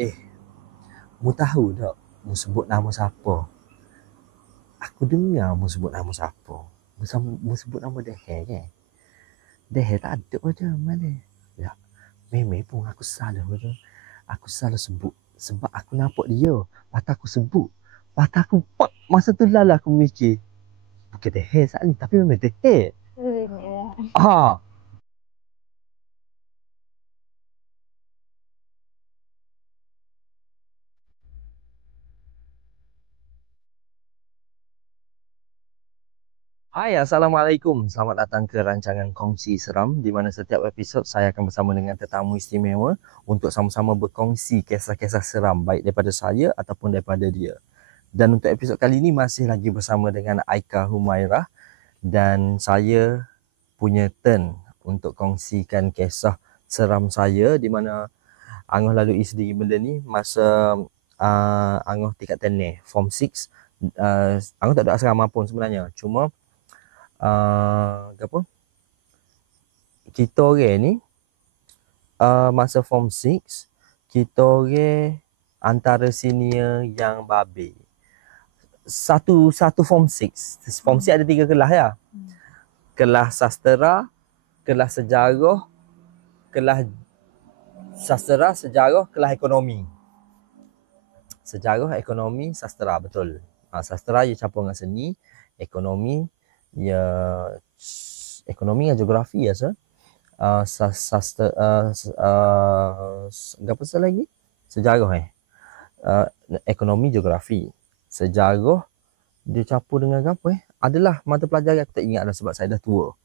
Eh, mu tahu tak mu sebut nama siapa? Aku dengar mu sebut nama siapa. Mu sebut nama Dehe ke? Dehe tak ada pada mana. Ya, memang pun aku salah pada. Aku salah sebut. Sebab aku nampak dia. Patah aku sebut. Patah aku pak. Masa tu lah aku mikir. Bukan Dehe saat ni. Tapi memang Dehe. Ah, Hai, Assalamualaikum. Selamat datang ke rancangan Kongsi Seram di mana setiap episod saya akan bersama dengan tetamu istimewa untuk sama-sama berkongsi kisah-kisah seram baik daripada saya ataupun daripada dia. Dan untuk episod kali ini masih lagi bersama dengan Aika Humairah dan saya punya turn untuk kongsikan kisah seram saya di mana Angah lalui sendiri benda ni masa Angah tingkat tenis form 6. Angah tak ada asrama pun sebenarnya. Cuma apa? Kita orang ni masa form 6 kita orang antara senior yang babe. Satu form 6. Form 6 ada 3 kelas ya. Kelas sastera, kelas sejarah, kelas sastera, sejarah, kelas ekonomi. Sejarah, ekonomi, sastera, betul. Sastera ia campur dengan seni, ekonomi ia ekonomi dan geografi ya sir. Sastra apa salah lagi? Sejarah ekonomi, geografi. Sejarah dia campur dengan apa Adalah mata pelajaran aku tak ingat dah sebab saya dah tua.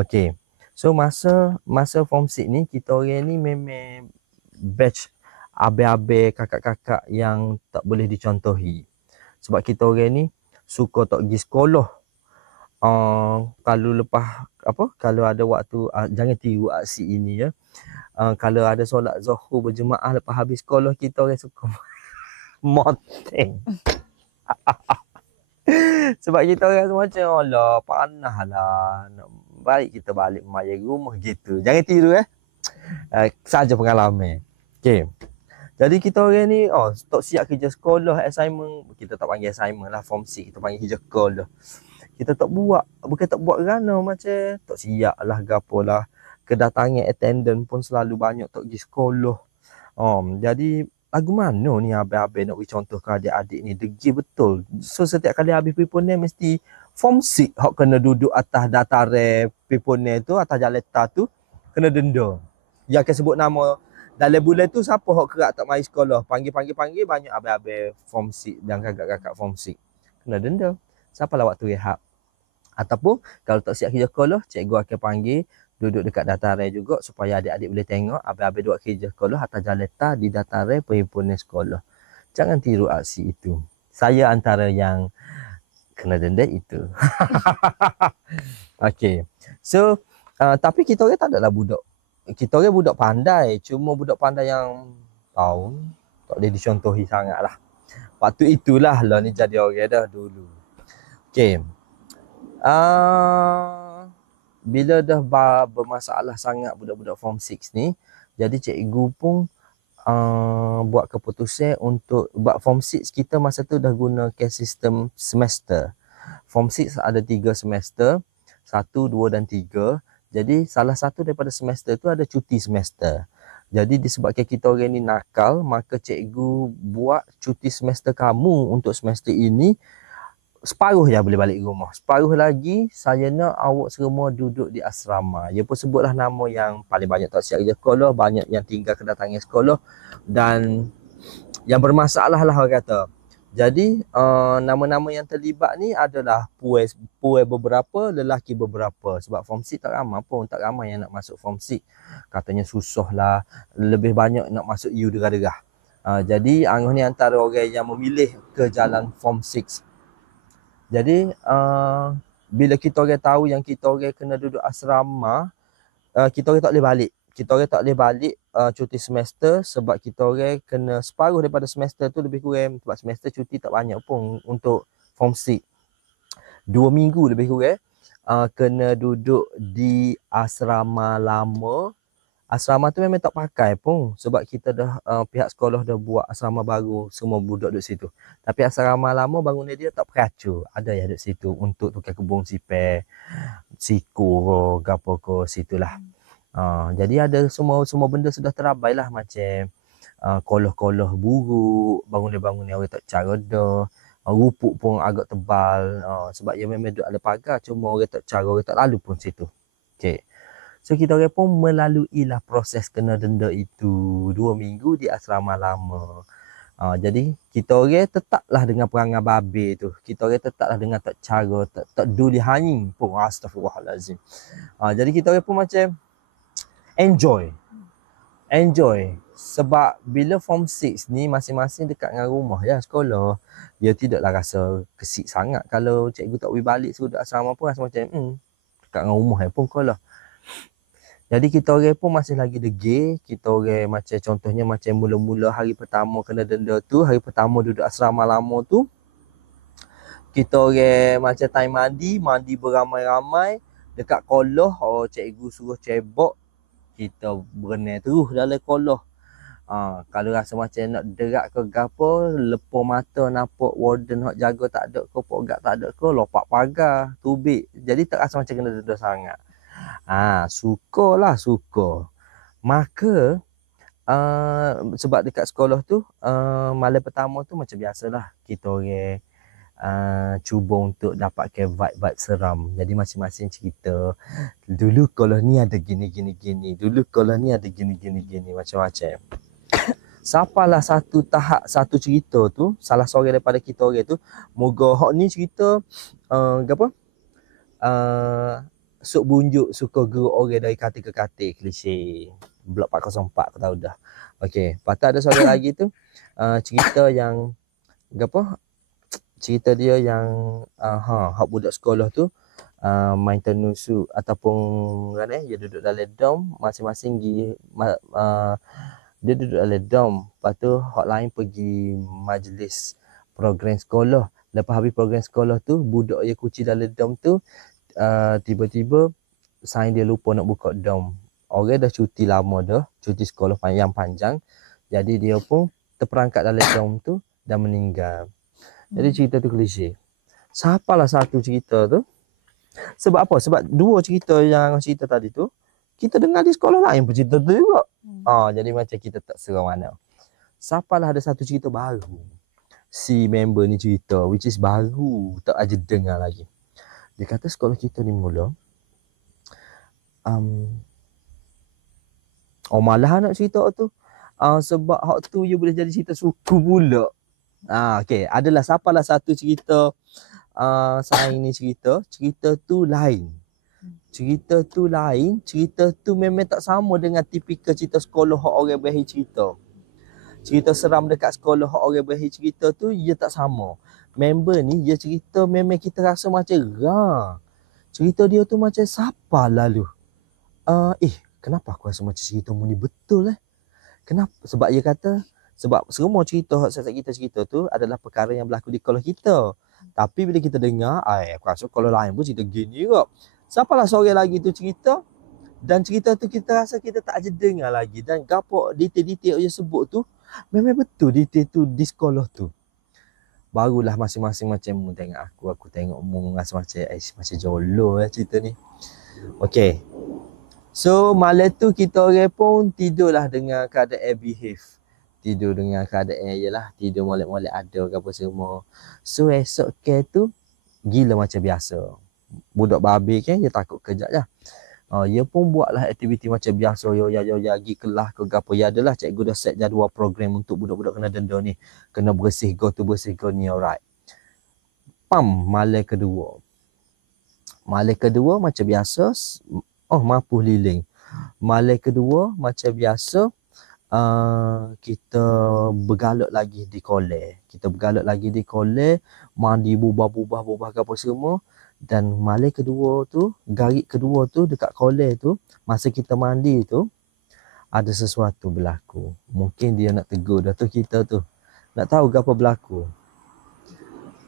Okey. So masa form 6 ni kita orang ni memang batch abe-abe kakak-kakak yang tak boleh dicontohi. Sebab kita orang ni suka tak pergi sekolah. Kalau lepas kalau ada waktu jangan tiru aksi ini ya. Kalau ada solat Zuhur berjemaah lepas habis sekolah kita orang suka moteng. Sebab kita orang semua macam Allah panahlah nak kita balik mayat rumah gitu. Jangan tiru saja pengalaman. Okey. Jadi kita orang ni tak siap kerja sekolah, assignment. Kita tak panggil assignment lah form 6, kita panggil kerja sekolah. Kita tak buat, bukan tak buat kerana macam tak siap lah gapo lah. Kedatangan attendant pun selalu banyak tak pergi sekolah. Jadi lagu mana ni abang-abang nak beri contoh ke adik-adik ni, degil betul. So setiap kali habis perpuluhan mesti form 6 hok kena duduk atas dataran perpuluhan tu, atas jaleta tu kena denda. Yang akan sebut nama dalam bulan tu siapa hok kerak tak mai sekolah, panggil banyak abang-abang form 6 dan kakak-kakak form 6 kena denda. Siapa lah waktu rehat. Ataupun kalau tak siap kerja sekolah, cikgu akan panggil duduk dekat dataran juga supaya adik-adik boleh tengok abang-abang duduk kerja sekolah atas jaleta di dataran perhimpunan sekolah. Jangan tiru aksi itu. Saya antara yang kena denda itu. Okey. So, tapi kita orang tak adalah budak. Kita orang budak pandai. Cuma budak pandai yang tahu tak boleh dicontohi sangat lah. Waktu itulah lah ni jadi orang dah dulu. Okey. Bila dah bermasalah sangat budak-budak form 6 ni, jadi cikgu pun buat keputusan untuk buat form 6 kita masa tu dah gunakan sistem semester. Form 6 ada 3 semester, 1, 2 dan 3. Jadi salah satu daripada semester tu ada cuti semester. Jadi disebabkan kita orang ni nakal, maka cikgu buat cuti semester kamu untuk semester ini separuh je boleh balik rumah. Separuh lagi saya nak awak semua duduk di asrama. Dia pun sebutlah nama yang paling banyak tak siap kerja sekolah, banyak yang tinggal kedatangan sekolah dan yang bermasalah lah orang kata. Jadi nama-nama yang terlibat ni adalah puai beberapa, lelaki beberapa. Sebab form 6 tak ramai pun, tak ramai yang nak masuk form 6. Katanya susah lah, lebih banyak nak masuk U derah-derah. Jadi Angah ni antara orang yang memilih ke jalan form 6. Jadi bila kita orang tahu yang kita orang kena duduk asrama, kita orang tak boleh balik. Kita orang tak boleh balik cuti semester sebab kita orang kena separuh daripada semester tu lebih kurang sebab semester cuti tak banyak pun untuk form 6. 2 minggu lebih kurang kena duduk di asrama lama Asrama tu memang tak pakai pun sebab kita dah pihak sekolah dah buat asrama baru, semua budak duduk situ. Tapi asrama lama bangunan dia tak peracur. Ada yang duduk situ untuk tukar kebun sipeh, siku ke apa ke situlah. Jadi ada semua benda sudah terabai lah macam koloh-koloh buruk, bangunan-bangunan orang tak cara dah. Rupuk pun agak tebal sebab dia memang duduk ada pagar, cuma orang tak cara, orang tak lalu pun situ. Okay. So kita orang pun melaluilah proses kena denda itu 2 minggu di asrama lama. Jadi kita orang tetaplah dengan perangai babi tu. Kita orang tetaplah dengan tak cara, tak duli hanging pun. Astagfirullahalazim. Jadi kita orang pun macam enjoy. Sebab bila form 6 ni masing-masing dekat dengan rumah ya sekolah. Dia tidaklah rasa kesik sangat kalau cikgu tak boleh balik suruh duduk asrama pun rasa macam dekat dengan rumah pun sekolah. Jadi kita orang pun masih lagi degil. Kita orang macam contohnya macam mula-mula hari pertama kena denda tu, hari pertama duduk asrama lama tu, kita orang macam time mandi beramai-ramai dekat kolah. Cikgu suruh cebok, kita berenang terus dalam kolah. Kalau rasa macam nak derak ke gapo, lepor mata nampak warden hok jaga tak ada ke, pogak tak ada ke, lopak pagar, tubik. Jadi tak rasa macam kena denda sangat. Suka. Maka sebab dekat sekolah tu malam pertama tu macam biasalah kita orang cuba untuk dapatkan vibe seram. Jadi masing-masing cerita. Dulu sekolah ni ada gini. Dulu sekolah ni ada gini macam-macam. Sapalah satu cerita tu, salah seorang daripada kita orang tu, moga hok ni cerita sok bunjuk suka guru orang dari katil ke katil, klise. Blok 404 aku tahu dah. Okey, patut ada seorang lagi tu cerita yang cerita dia yang hak budak sekolah tu main tenusuk ataupun dia duduk dalam dom masing-masing dia duduk dalam dom. Lepas tu hak lain pergi majlis program sekolah. Lepas habis program sekolah tu, budak yang kunci dalam dom tu tiba-tiba sign dia lupa nak buka dom. Orang dah cuti lama dah, cuti sekolah yang panjang. Jadi dia pun terperangkap dalam dom tu dan meninggal. Jadi cerita tu klise. Siapalah satu cerita tu? Sebab apa? Sebab dua cerita yang cerita tadi tu kita dengar di sekolah lain pun cerita tu juga. Jadi macam kita tak serang mana. Siapalah ada satu cerita baru. Si member ni cerita which is baru, tak aja dengar lagi. Dia kata sekolah kita ni mula malah nak cerita tu. Sebab hak tu you boleh jadi cerita suku pula. Okey, adalah siapalah satu cerita saya ni cerita tu lain. Cerita tu memang tak sama dengan tipikal cerita sekolah hak orang berakhir cerita. Cerita seram dekat sekolah hak orang berakhir cerita tu ia tak sama. Member ni dia cerita memang kita rasa macam cerita dia tu macam siapa lalu. Kenapa aku rasa macam cerita mu ni betul Kenapa? Sebab dia kata sebab semua cerita hak kita cerita tu adalah perkara yang berlaku di sekolah kita. Tapi bila kita dengar, aku rasa sekolah lain pun cerita gini kok. Siapalah seorang lagi tu cerita dan cerita tu kita rasa kita tak aja dengar lagi dan gapo detail-detail dia sebut tu memang betul detail tu di sekolah tu. Barulah masing-masing macam mu tengok aku tengok mu rasa macam jolo cerita ni. Okey. So malam tu kita orang pun tidurlah dengan keadaan behave. Tidur dengan keadaan tidur molek-molek ada ke apa semua. So esok ke tu gila macam biasa. Budak babi kan dia takut kejap je. Dia pun buatlah aktiviti macam biasa. Ya pergi kelas ke apa. Ya adalah cikgu dah set jadual program untuk budak-budak kena denda ni. Kena bersih go ni, alright. Malam kedua macam biasa. Mampu liling. Malam kedua macam biasa. Kita bergalak lagi di kolej. Mandi bubah ke apa semua. Dan malam kedua tu, garik kedua tu dekat kolej tu, masa kita mandi tu, ada sesuatu berlaku. Mungkin dia nak tegur dah tu kita tu. Nak tahu apa berlaku?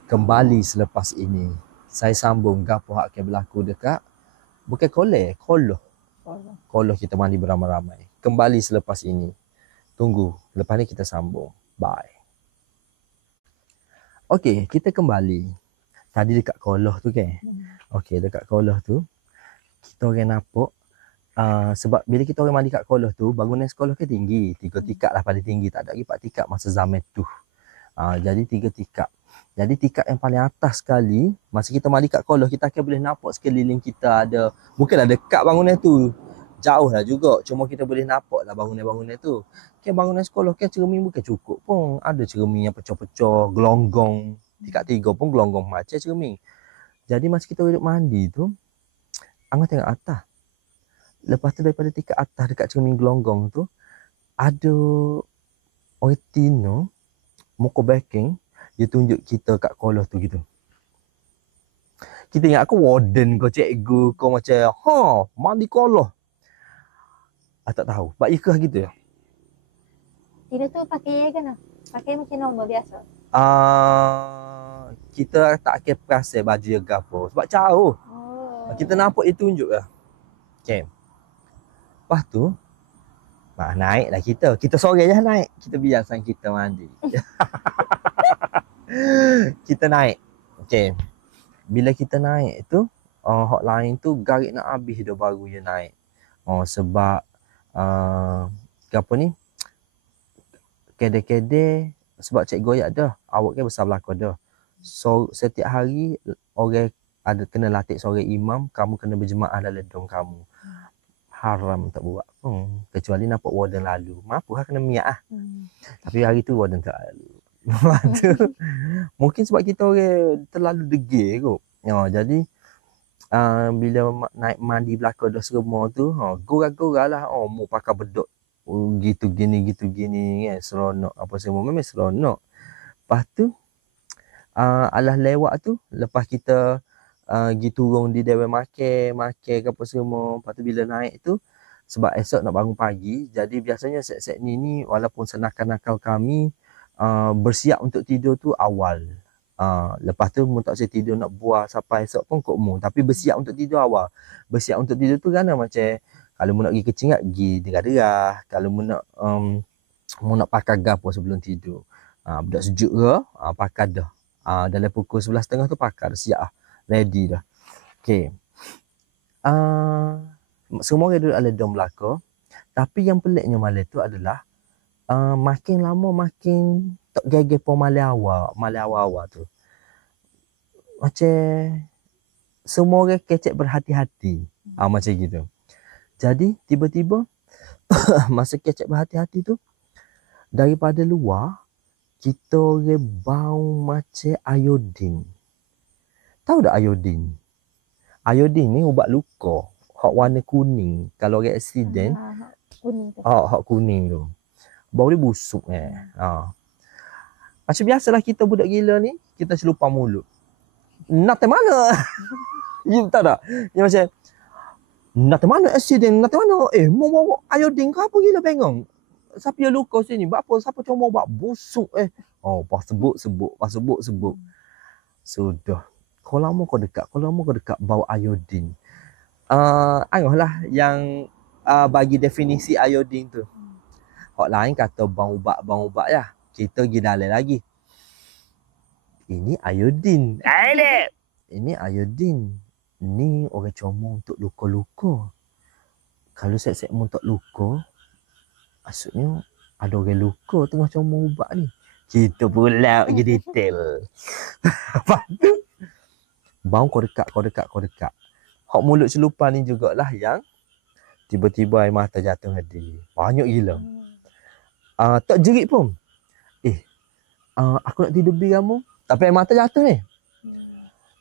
Kembali selepas ini, saya sambung apa yang akan berlaku dekat bukan kolej, koloh kita mandi beramai-ramai. kembali selepas ini. Tunggu, lepas ni kita sambung. Bye. Okey, kita kembali. Tadi dekat Koloh tu kan. Okey, dekat Koloh tu kita orang nampak sebab bila kita orang mandi kat Koloh tu, bangunan sekolah kan tinggi, 3 tingkat lah paling tinggi, tak ada lagi 4 tingkat masa zaman tu. Jadi 3 tingkat. Jadi tingkat yang paling atas sekali, masa kita mandi kat Koloh, kita akan boleh nampak sekeliling kita ada, bukanlah dekat bangunan tu, jauh lah juga, cuma kita boleh nampak lah bangunan-bangunan tu. Kan bangunan sekolah kan cermin bukan cukup pun, ada cermin yang pecah-pecah, gelonggong, tingkat 3 pun gelonggong macam cermin. Jadi masa kita duduk mandi tu, Angah tengok atas. Lepas tu daripada tingkat atas dekat cermin gelonggong tu, ada orang Tino, muka backing, dia tunjuk kita kat Koloh tu gitu. Kita ingat aku warden kau, cikgu kau macam, mandi Koloh. Tak tahu. Pak ikah gitu ya? Tino tu pakai kan? Pakai macam normal biasa? Kita tak akan perasan baju yang apa. Sebab jauh. Kita nampak dia tunjuk lah. Okay. Lepas tu, naiklah kita. Kita sorang je naik. Kita biarkan kita mandi. Kita naik. Okay. Bila kita naik tu, hotline tu garik nak habis dah baru dia naik. Sebab apa ni? Kedai-kedai sebab Cik Goyak dah. Awak kan besar belakang dah. So setiap hari orang ada kena latih seorang imam, kamu kena berjemaah dalam dom kamu. Haram tak buat pun. Kecuali nampak warden lalu. Mampu lah kena miak lah. Tapi hari tu warden tak lalu. Mungkin sebab kita orang terlalu degil kot. Jadi bila naik mandi belakang dah seremar tu, gurau-gurau lah. Mau pakai bedok. Gitu gini kan. Seronok apa semua. Memang seronok. Lepas tu, alah lewat tu. Lepas kita pergi turun di dewan makan ke apa semua. Lepas tu bila naik tu, sebab esok nak bangun pagi, jadi biasanya set-set ni walaupun senakal-nakal kami bersiap untuk tidur tu awal. Lepas tu mu tak saya tidur nak buah sampai esok pun kok mu, tapi bersiap untuk tidur awal. Bersiap untuk tidur tu kerana macam kalau mu nak pergi kecingat, pergi derah-derah. Kalau mu nak pakai gapo sebelum tidur. Budak sejuk ke, pakai dah. Dalam pukul 11.30 tu pakai dah, siap lah. Ready dah. Okay. Semua orang duduk dalam dom belakang. Tapi yang peliknya malam tu adalah makin lama makin tak gege pun malam awal tu. Macam semua orang kecek berhati-hati. Macam gitu. Jadi tiba-tiba masa kecek berhati-hati tu, daripada luar kita orang bau macam iodine. Tahu tak iodine? Iodine ni ubat luka. Hak warna kuning. Kalau orang accident, kuning tu. hak kuning tu. Bau dia busuk Macam biasalah kita budak gila ni, kita celupar mulut. Nak mana? You tahu tak? Dia macam, nak mana accident? Nak mana? Mau bawa iodine ke apa gila bengong? Siapa yang luka sini? Apa? Siapa cuma buat busuk pas sebut. Sudah. Kalau lama kau dekat bau iodine. Anggaplah yang bagi definisi iodine tu. Hak lain kata bau ubat ya. Kita pergi dalam lagi. Ini iodine. Ini iodine. Ni orang comong untuk luka-luka. Kalau set-set mu tak luka, maksudnya ada orang luka tengah comong ubat ni. Kita pula pergi detail. Lepas tu, bau kau dekat. Hak mulut celupan ni jugalah yang tiba-tiba air mata jatuh hadi. Banyak gila. Tak jerit pun. Aku nak tidur bi kamu. Tapi air mata jatuh ni.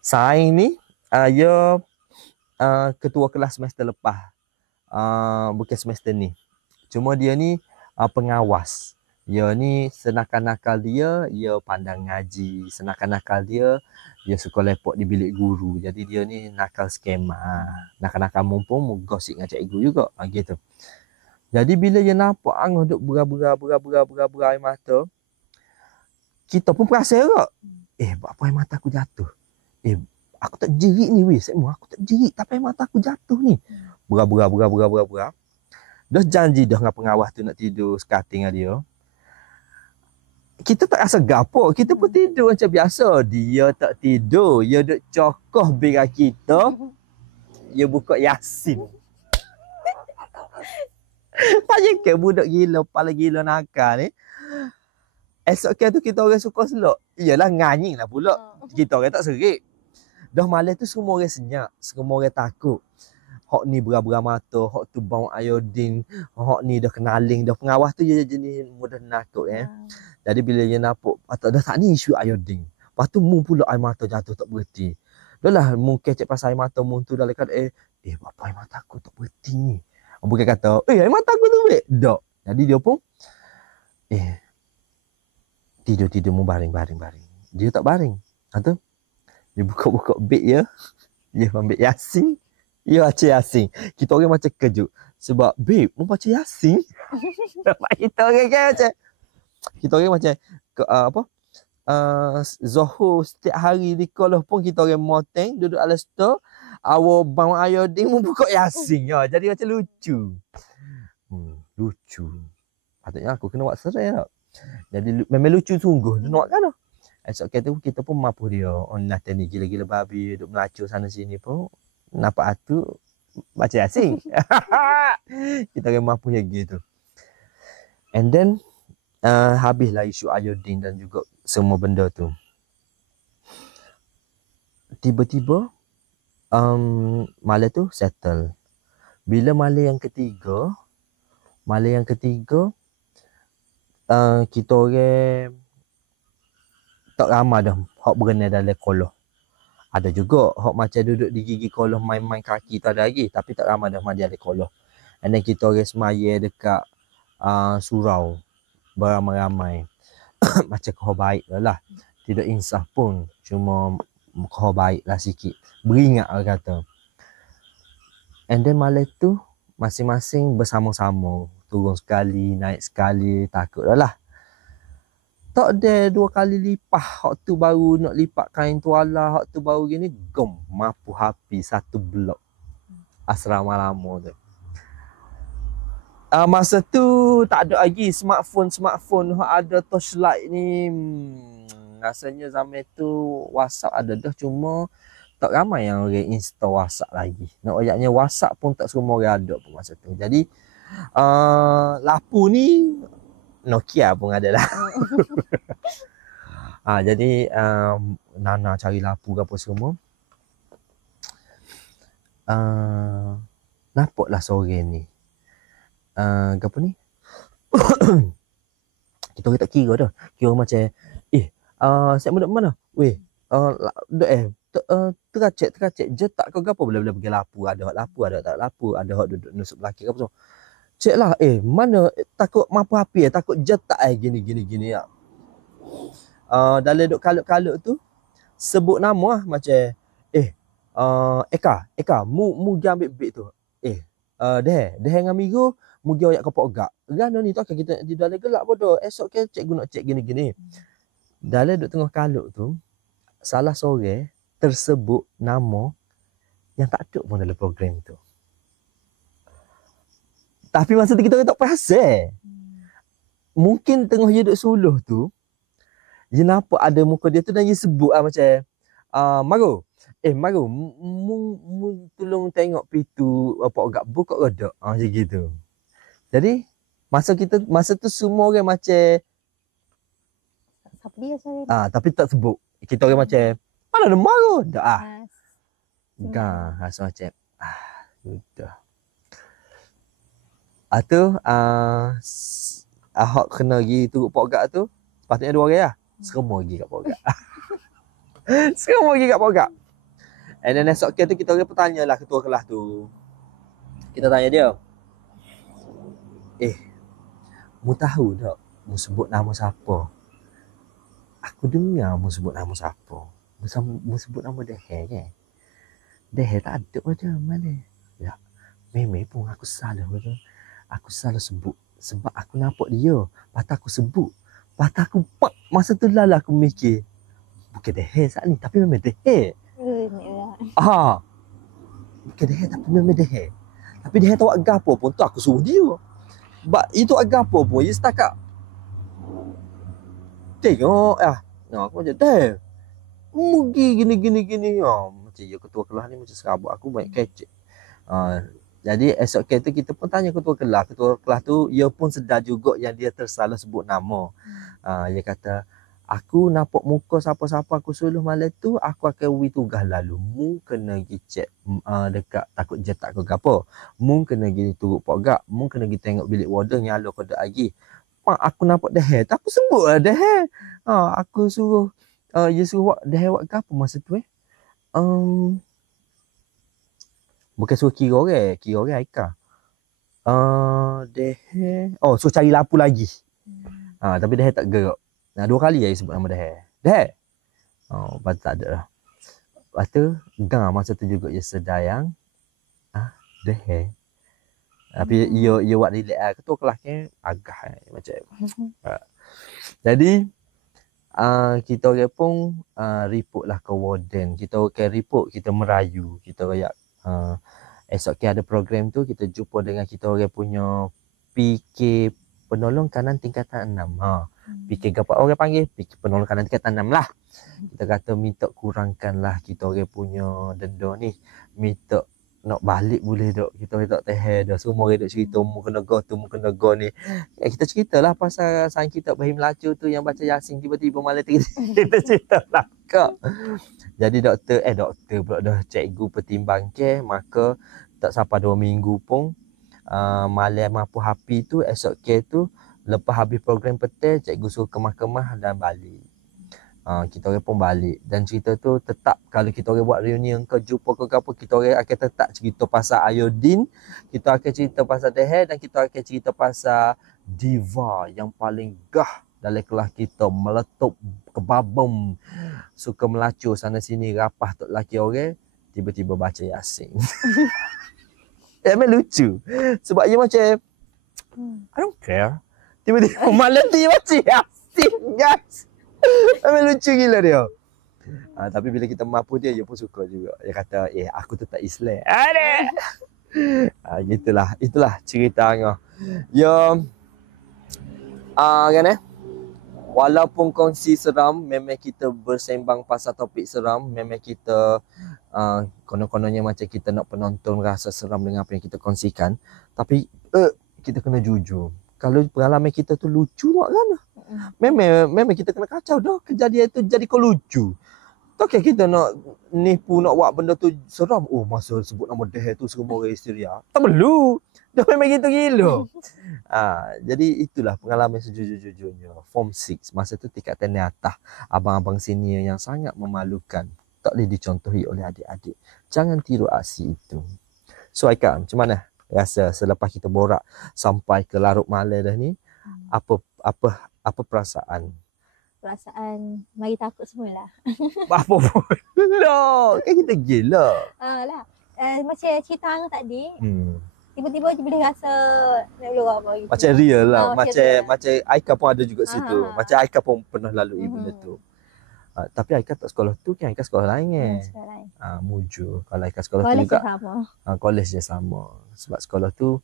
Saing ni, dia ketua kelas semester lepas. Bukan semester ni. Cuma dia ni pengawas. Dia ni senakal-nakal dia pandang ngaji. Senakal-nakal dia suka lepok di bilik guru. Jadi dia ni nakal skema. Nakal-nakal mumpung gosip dengan cikgu juga. Gitu. Jadi bila dia nampak Angah duk berah-berah air mata, kita pun perasan juga. Apa air mata aku jatuh? Aku tak jerit ni weh. Aku tak jerit tapi air mata aku jatuh ni. Berah-berah. Dah janji dah dengan pengawas tu nak tidur sekating dengan dia. Kita tak rasa gapo, kita pun tidur macam biasa. Dia tak tidur, dia duk cokoh bira kita. Dia buka Yasin. Payah ke budak gila, kepala gila nakal ni. Esok tu kita orang suka selok. Iyalah nganying lah pula. Kita orang tak serik. Dah malam tu semua orang senyap, semua orang takut. Hak ni beram-beram mata, hak tu bau iodin, hak ni dah kenaling, dah pengawas tu dia jenis mudah nakut Jadi bila dia nampak, dah tak ni isu iodin. Lepas tu mu pula air mata jatuh tak berhenti. Dah lah mu kecek pasal air mata mu tu dah lekat bapa air mata aku tak berhenti ni. Bukan kata, air mata aku tu baik. Tak. Jadi dia pun tidur mu baring. Dia tak baring. Atau dia buka beg dia. Dia ambil Yasin. Dia baca Yasin. Kita orang macam kejut. Sebab, babe, mu baca Yasin? Kita orang kan macam, kita orang macam, Zohor setiap hari di sekolah pun kita orang moteng, duduk alas tu, awak bang iodin mu buka Yasin. Jadi macam lucu. Lucu. Patutnya aku kena buat serai tak? Jadi memang lucu sungguh. Dia nak kan? Esok kita pun mapuh dia. Nak ni gila-gila babi, duduk melacur sana sini pun. Nampak tu baca Yasin. Kita orang mampu gitu. And then habislah isu iodine dan juga semua benda tu. Tiba-tiba malam tu settle. Bila malam yang ketiga kita orang tak ramai dah hak berenang dalam kolah. Ada juga hak macam duduk di gigi kolah main-main kaki tak ada lagi, tapi tak ramai dah mandi dalam kolah. And then kita orang semaya dekat surau beramai-ramai. Macam kau baik lah. Tidak insaf pun, cuma kau baik lah sikit. Beringat lah kata. And then malam tu masing-masing bersama-sama. Turun sekali, naik sekali, takut lah. Tak ada 2 kali lipat. Hak tu baru nak lipat kain tuala. Hak tu baru gini, mapu api 1 blok asrama lama tu. Masa tu tak ada lagi smartphone. Hak ada torchlight ni. Rasanya zaman tu WhatsApp ada dah, cuma tak ramai yang orang install WhatsApp lagi. Nak ayatnya WhatsApp pun tak semua orang ada pun masa tu. Jadi lapu ni Nokia pun ada lah. Jadi Nana cari lapu ke apa semua. Nampaklah sore ni. Apa ni? Kita orang tak kira dah. Kira macam saya muda mana? Weh, teracik je tak kau gapo boleh pergi lapu. Ada hak lapu, ada tak lapu, ada hak duduk nusuk belakang ke apa semua. Cek lah, mana takut mampu api takut jetak gini ya. Dalam duk kalut-kalut tu sebut nama lah macam Eka, mu gi ambil beg tu. Deh dengan Migo, mu gi oyak kopok gak. Gano ni tu akan kita di dalam gelap bodoh. Esok ke cek guna cek gini. Dalam duk tengah kalut tu, salah sore tersebut nama yang tak ada pun dalam program tu. Tapi masa tu kita tak perasan. Mungkin tengah dia duduk suluh tu, dia nampak ada muka dia tu dan dia sebut macam, Maru, mu tolong tengok pintu apa agak buka ke tak? Macam gitu. Jadi, masa tu semua orang macam, siapa dia sorry? Tapi tak sebut. Kita orang macam, mana ada Maru? Tak rasa macam, sudah. Ahok kena pergi turut pokgak tu, sepatutnya 2 orang lah. Semua pergi kat pokgak. Semua pergi kat pokgak. And then esok tu kita orang bertanya lah ketua kelas tu. Kita tanya dia, mu tahu tak mu sebut nama siapa? Aku dengar mu sebut nama siapa. Mu sebut nama Dehe kan? Dehe tak ada macam mana? Ya, memang pun aku salah betul. Aku salah sebut sebab aku nampak dia. Patah aku sebut. Patah aku pak. Masa tu lah aku mikir, bukan Dehe saat ni, tapi memang Dehe. Bukan Dehe tapi memang Dehe. Tapi dia tak buat gapo pun tu aku suruh dia. Itu gapo pun dia setakat tengok aku macam dah. Mugi gini. Macam ya ketua kelas ni macam serabut aku banyak kecek. Jadi esok tu kita pun tanya ketua kelas. Ketua kelas tu dia pun sedar juga yang dia tersalah sebut nama. Dia kata, aku nampak muka siapa-siapa aku suluh malam tu, aku akan beri tugas lalu. Mu kena pergi cek dekat takut je tak ke apa. Mu kena pergi turut pak gak. Mu kena pergi tengok bilik warden nyala kau dak lagi. Pak aku nampak dah. Tapi sebut lah dah. Aku suruh dia suruh dah buat ke apa masa tu bukan suruh kira orang Aika. Suruh cari lampu lagi. Tapi dah tak gerak. 2 kali dia sebut nama dah. Lepas tak ada lah. Lepas tu masa tu juga dia sedar yang dah. Tapi ia buat relax ketua kelasnya agak macam jadi kita orang pun report lah ke warden. Kita orang report, kita merayu, kita rayak esok ada program tu kita jumpa dengan kita orang punya PK penolong kanan tingkatan 6. PK gapak orang panggil PK penolong kanan tingkatan 6 lah. Kita kata minta kurangkanlah kita orang punya denda ni. Minta nak balik boleh tak? Kita tak tahan dah. Semua orang duk cerita mu kena go ni. Kita ceritalah pasal sang kita Bahim Melacur tu yang baca Yasin tiba-tiba malam tu kita ceritalah kak. Jadi doktor pula dah cikgu pertimbang maka tak sampai 2 minggu pun malam apa happy tu esok tu lepas habis program petang cikgu suruh kemah-kemah dan balik. Kita orang pun balik dan cerita tu tetap kalau kita orang buat reunion ke jumpa ke apa kita orang akan tetap cerita pasal iodine, kita akan cerita pasal Deher dan kita akan cerita pasal diva yang paling gah dalam kelas kita, meletup kebabem, suka melacur sana sini, rapah tok laki orang, tiba-tiba baca Yasin. Memang lucu sebab dia macam I don't care, tiba-tiba malam dia baca Yasin guys. Memang lucu gila dia. Tapi bila kita mampu dia pun suka juga. Dia kata, aku tu tak Islam. Itulah cerita ngah. Ya, kan walaupun kongsi seram, memang kita bersembang pasal topik seram, memang kita konon-kononnya macam kita nak penonton rasa seram dengan apa yang kita kongsikan. Tapi kita kena jujur. Kalau pengalaman kita tu lucu kan? Memang kita kena kacau dah kejadian tu jadi kau lucu. Takkan kita nak nipu nak buat benda tu seram. Masa sebut nama Deher tu semua orang histeria. Tak perlu. Dah memang gitu gila. Jadi itulah pengalaman sejujur-jujurnya. Form 6 masa tu tingkatan atas. Abang-abang senior yang sangat memalukan. Tak boleh dicontohi oleh adik-adik. Jangan tiru aksi itu. So Aika, macam mana rasa selepas kita borak sampai ke larut malam dah ni? Apa perasaan? Perasaan mari takut semula. Apa pula? Kan kita gila. Lah. Macam cerita hang tadi. Tiba-tiba je boleh rasa nak keluar apa gitu. Macam real lah. Real. Macam Aika pun ada juga situ. Macam Aika pun pernah lalui benda tu. Tapi Aika tak sekolah tu kan, Aika sekolah lain Sekolah lain. Muju. Kalau Aika sekolah tu College juga college je sama. Sebab sekolah tu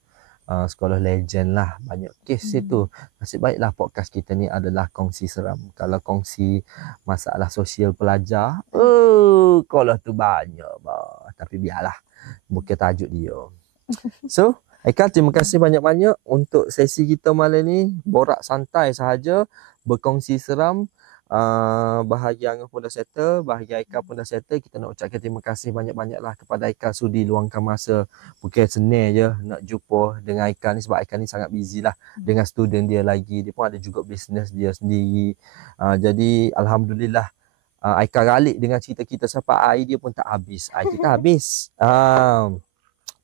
sekolah legend lah, banyak kes situ. Nasib baiklah podcast kita ni adalah kongsi seram. Kalau kongsi masalah sosial pelajar, sekolah tu banyak bah. Tapi biarlah, bukan tajuk dia. So Aika, terima kasih banyak-banyak untuk sesi kita malam ni. Borak santai sahaja, berkongsi seram. Bahagia Angah pun dah settle, bahagia Aika pun dah settle. Kita nak ucapkan terima kasih banyak-banyak lah kepada Aika sudi luangkan masa. Bukan senang je nak jumpa dengan Aika ni sebab Aika ni sangat busy lah dengan student dia lagi. Dia pun ada juga bisnes dia sendiri. Jadi Alhamdulillah Aika ralik dengan cerita kita sampai air dia pun tak habis. Air kita habis.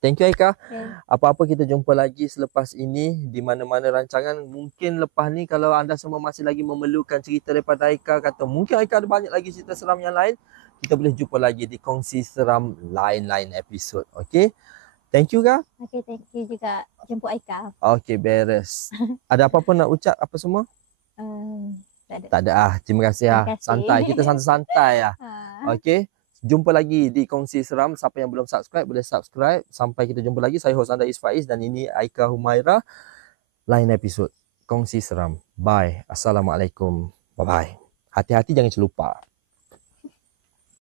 Thank you Aika. Apa-apa kita jumpa lagi selepas ini di mana-mana rancangan. Mungkin lepas ni kalau anda semua masih lagi memerlukan cerita daripada Aika, kata mungkin Aika ada banyak lagi cerita seram yang lain, kita boleh jumpa lagi di kongsi seram lain-lain episod. Okay. Thank you Kak. Okay, thank you juga jemput Aika. Okay, beres. Ada apa-apa nak ucap apa semua? Tak ada. Tak ada. Terima kasih. Terima kasih. Santai. Kita santai-santai . Okay. Jumpa lagi di Kongsi Seram. Siapa yang belum subscribe, boleh subscribe. Sampai kita jumpa lagi. Saya host anda Isfaiz dan ini Aika Humaira. Lain episod Kongsi Seram. Bye. Assalamualaikum. Bye-bye. Hati-hati jangan terlupa.